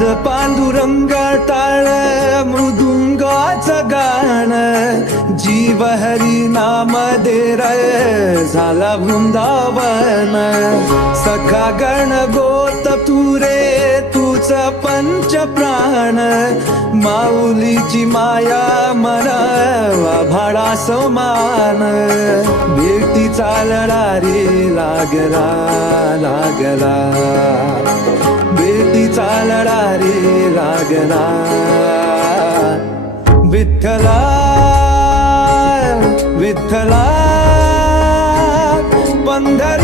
नाद पांडुरंग टाळ मृदुंगाचं गाण, जीव हरी नाम दे रे झाला वृंदावन. सखा गण गोत तू रे तूच पंच प्राण, माऊलीची माया मन भाडा समान. भेटीचा लढा रे लागला लागला, भेटीचा लढा रे लागला. विठ्ठला विठ्ठला पंढर